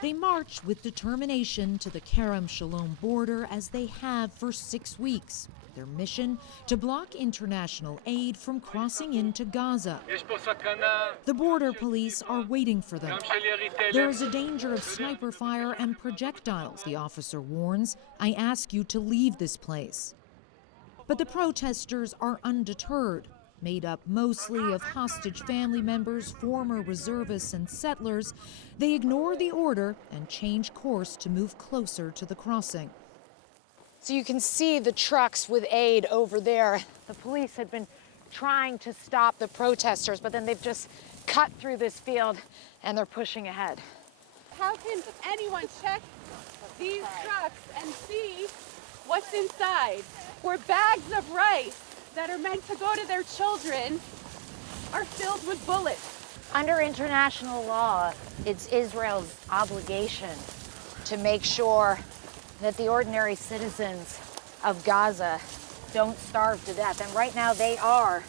They march with determination to the Kerem Shalom border as they have for 6 weeks. Their mission, to block international aid from crossing into Gaza. The border police are waiting for them. There is a danger of sniper fire and projectiles, the officer warns. I ask you to leave this place. But the protesters are undeterred. Made up mostly of hostage family members, former reservists, and settlers, they ignore the order and change course to move closer to the crossing. So you can see the trucks with aid over there. The police had been trying to stop the protesters, but then they've just cut through this field and they're pushing ahead. How can anyone check these trucks and see what's inside? Where bags of rice that are meant to go to their children are filled with bullets. Under international law, it's Israel's obligation to make sure that the ordinary citizens of Gaza don't starve to death. And right now they are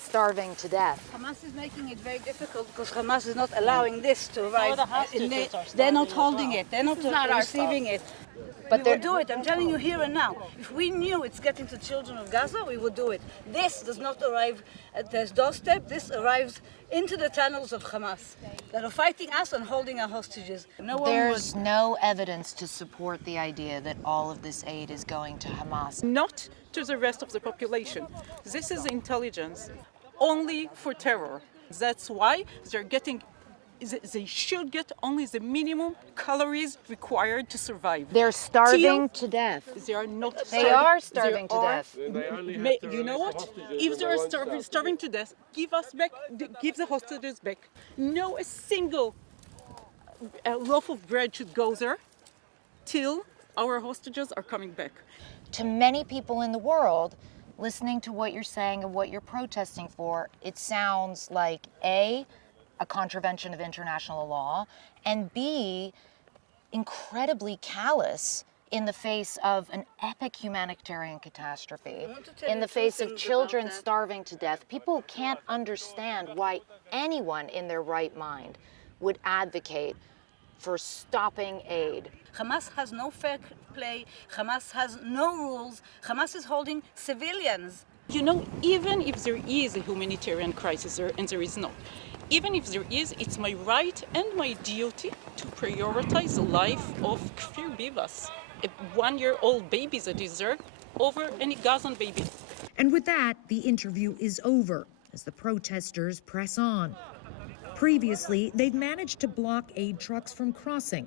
starving to death. Hamas is making it very difficult because Hamas is not allowing this to arrive. They're not holding it. They're not receiving it. But we will do it. I'm telling you here and now. If we knew it's getting to children of Gaza, we would do it. This does not arrive at their doorstep. This arrives into the tunnels of Hamas that are fighting us and holding our hostages. There's no evidence to support the idea that all of this aid is going to Hamas. Not to the rest of the population. This is intelligence only for terror. That's why they should get only the minimum calories required to survive. They're starving to death. They are not. They are starving to death. You know what? If they are starving to death, give the hostages back. No, a single loaf of bread should go there till our hostages are coming back. To many people in the world, listening to what you're saying and what you're protesting for, it sounds like A, a contravention of international law, and B, incredibly callous in the face of an epic humanitarian catastrophe, in the face of children starving to death. People can't understand why anyone in their right mind would advocate for stopping aid. Hamas has no fair play. Hamas has no rules. Hamas is holding civilians. You know, even if there is a humanitarian crisis, and there is not, even if there is, it's my right and my duty to prioritize the life of Kfir Bivas, a 1-year-old baby that is there, over any Gazan baby. And with that, the interview is over as the protesters press on. Previously, they've managed to block aid trucks from crossing.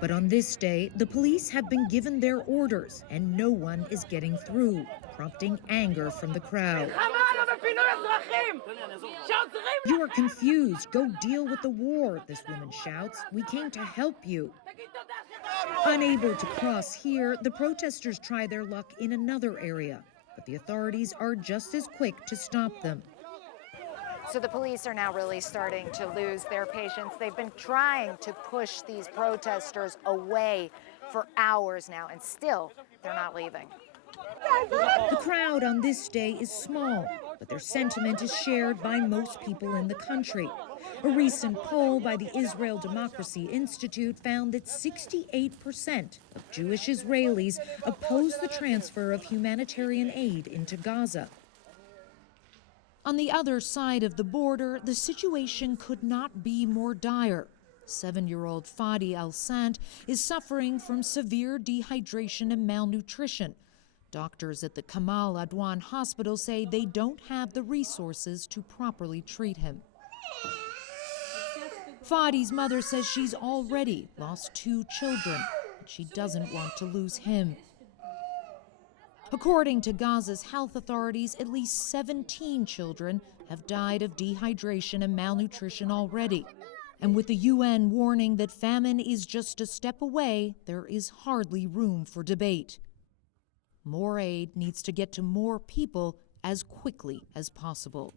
But on this day, the police have been given their orders and no one is getting through, prompting anger from the crowd. You are confused. Go deal with the war, this woman shouts. We came to help you. Unable to cross here, the protesters try their luck in another area, but the authorities are just as quick to stop them. So the police are now really starting to lose their patience. They've been trying to push these protesters away for hours now, and still they're not leaving. The crowd on this day is small, but their sentiment is shared by most people in the country. A recent poll by the Israel Democracy Institute found that 68% of Jewish Israelis oppose the transfer of humanitarian aid into Gaza. On the other side of the border, the situation could not be more dire. 7-year-old Fadi Al-Sant is suffering from severe dehydration and malnutrition. Doctors at the Kamal Adwan hospital say they don't have the resources to properly treat him. Fadi's mother says she's already lost 2 children, but she doesn't want to lose him. According to Gaza's health authorities, at least 17 children have died of dehydration and malnutrition already. And with the UN warning that famine is just a step away, there is hardly room for debate. More aid needs to get to more people as quickly as possible.